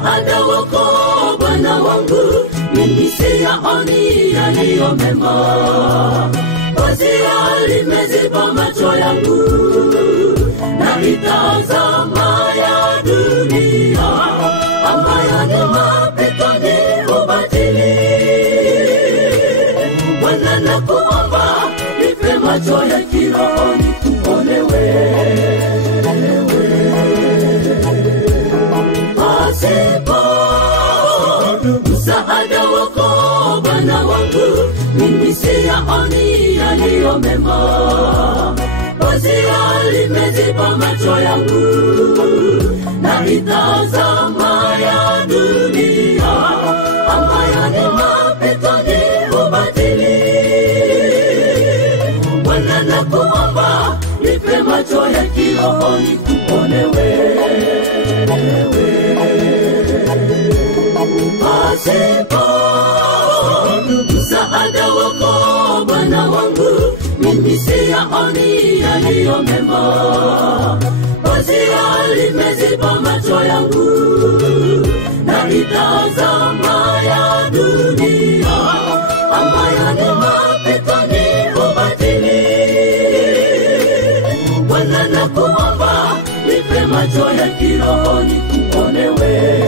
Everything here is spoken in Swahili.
msaada wako Bwana wangu, mimi siyaoni yaliyo mema. Pazia limeziba macho yangu, na itazama ya dunia, ambayo ni mapito ni ubatili. Bwana nakuomba, nipe macho ya kiroho nikuonewe. Pasipo msaada wako Bwana wangu, mimi siyaoni yaliyo mema. Pazia limeziba macho yangu, na itazama ya dunia, ambayo ni mapito ni ubatili. Bwana nakuomba, nipe macho ya kiroho nikuonewe. Pasipo msaada wako Bwana wangu, mimi siyaoni yaliyo mema. Pazia limeziba macho yangu, na itazama ya dunia, ambayo ni mapito ni ubatili. Bwana nakuomba, nipe macho ya kiroho nikuonewe.